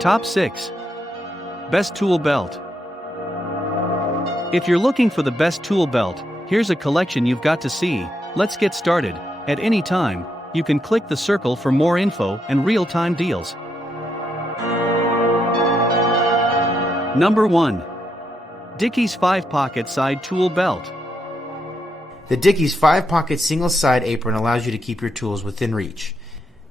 Top 6. Best Tool Belt. If you're looking for the best tool belt, here's a collection you've got to see. Let's get started. At any time, you can click the circle for more info and real-time deals. Number 1. Dickies 5-Pocket Side Tool Belt. The Dickies 5-Pocket Single-Side Apron allows you to keep your tools within reach.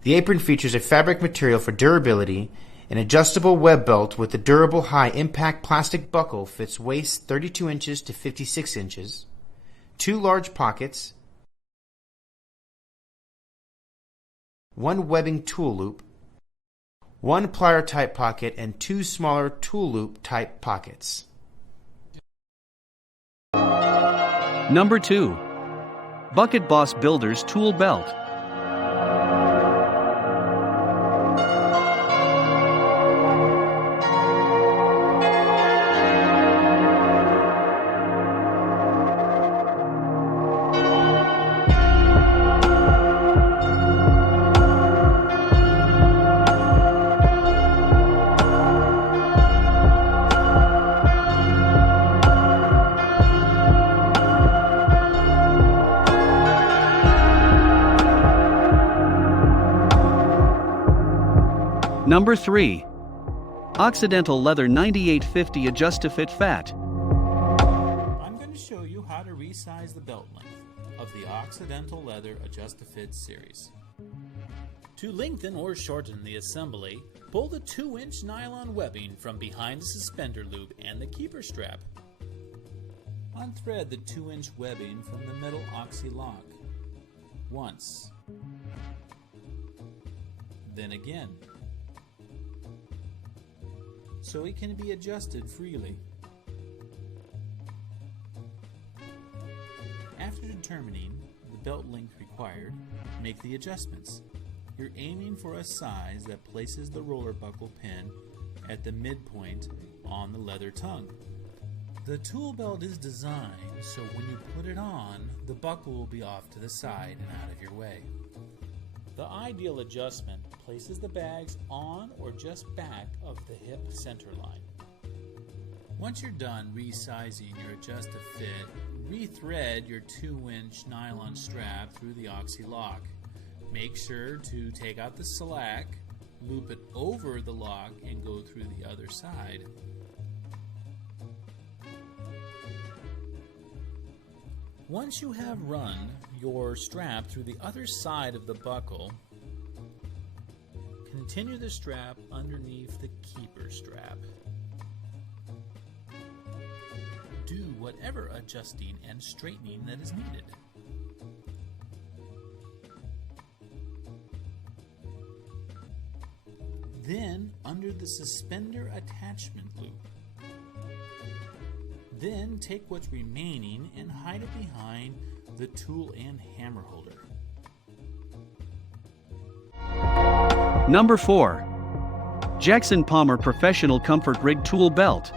The apron features a fabric material for durability. An adjustable web belt with a durable high-impact plastic buckle fits waist 32 inches to 56 inches, 2 large pockets, 1 webbing tool loop, 1 plier-type pocket, and 2 smaller tool loop-type pockets. Number 2. Bucket Boss Builder's Tool Belt. Number 3. Occidental Leather 9850 Adjust-to-Fit Fat. I'm going to show you how to resize the belt length of the Occidental Leather Adjust-to-Fit series. To lengthen or shorten the assembly, pull the 2-inch nylon webbing from behind the suspender loop and the keeper strap. Unthread the 2-inch webbing from the middle oxy lock. Once. Then again, so it can be adjusted freely. After determining the belt length required, make the adjustments. You're aiming for a size that places the roller buckle pin at the midpoint on the leather tongue. The tool belt is designed so when you put it on, the buckle will be off to the side and out of your way. The ideal adjustment places the bags on or just back of the hip center line. Once you're done resizing your adjust-to-fit, rethread your 2-inch nylon strap through the oxy lock. Make sure to take out the slack, loop it over the lock, and go through the other side. Once you have run your strap through the other side of the buckle, continue the strap underneath the keeper strap. Do whatever adjusting and straightening that is needed. Then, under the suspender attachment loop. Then take what's remaining and hide it behind the tool and hammer holder. Number 4. Jackson Palmer Professional Comfort Rig Tool Belt.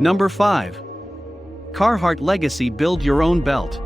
Number 5. Carhartt Legacy Build Your Own Belt.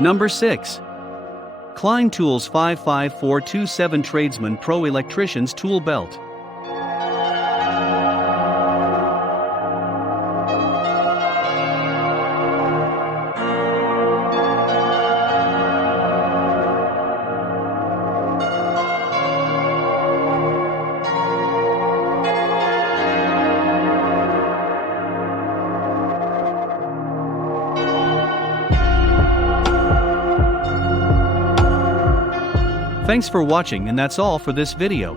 Number 6. Klein Tools 55427 Tradesman Pro Electrician's Tool Belt. Thanks for watching, and that's all for this video.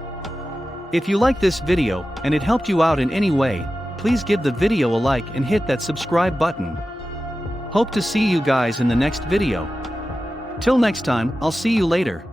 If you like this video and it helped you out in any way, please give the video a like and hit that subscribe button. Hope to see you guys in the next video. Till next time, I'll see you later.